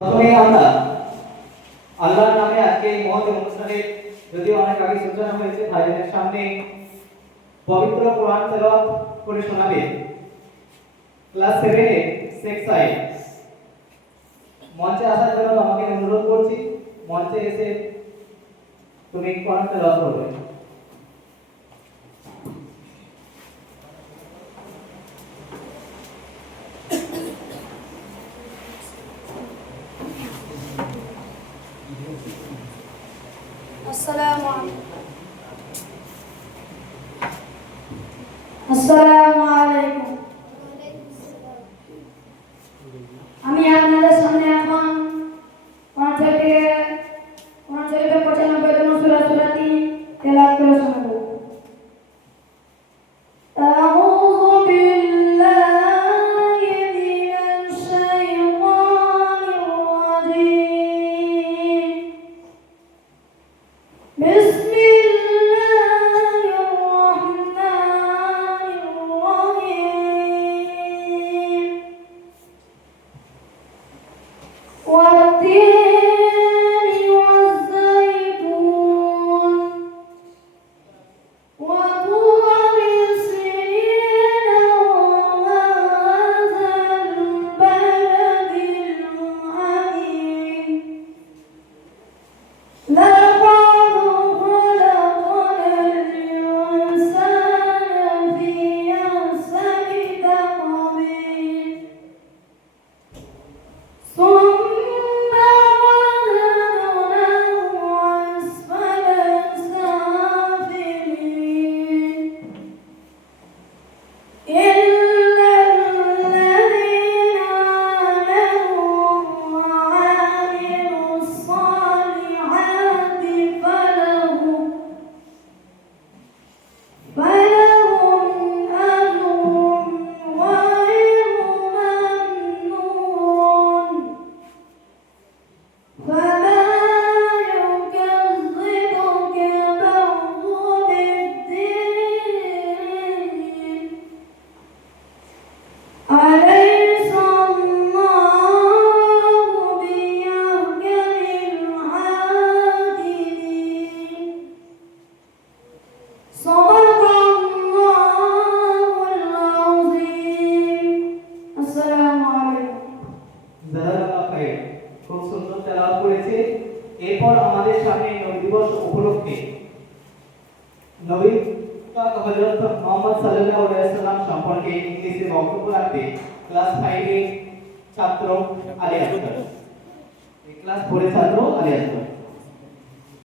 প্রথমে আমরা আল্লাহর নামে আজকে এই মহৎ অনুষ্ঠানে যদিও অনেক আগে সূচনা হয়েছে, ভাইদের সামনে পবিত্র কোরআন তেলাওয়াত করে শোনাবে ক্লাস 7 এর শেখ সাহেব। মঞ্চে আসার জন্য আমাকে অনুরোধ করছি, মঞ্চে এসে তুমি কোরআন তেলাওয়াত করবে। আসসালামু আলাইকুম। আমি আপনাদের সামনে এখন কোরআন শরীফের 95তম সূরা সূরাটি তেলাওয়াত করে শোনাবো। আউযু বিল্লাহি মিনাশ শাইতানির রাজীম। والتين والزيتون وطور سينين وهذا البلد الأمين لقد خلقنا الإنسان في أحسن تقويم ثم رددناه أسفل سافلين إلا الذين آمنوا وعملوا الصالحات فلهم أجر غير ممنون فلا يكذبك بعد بالدين أليس الله بأحكم الحاكمين صدق الله العظيم السلام عليكم জাযাকাল্লাহ খাইর। খুব সুন্দর তেলাওয়াত করেছে। এরপর আমাদের সামনে নবী দিবস উপলক্ষে নবী পাক হযরত মুহাম্মদ সাল্লাল্লাহু আলাইহি ওয়াসাল্লাম সম্পর্কে ইংলিশে বক্তব্য রাখবে ক্লাস 5 এর ছাত্র আলী আসগর। ক্লাস 4 এর ছাত্র আলী আসগর।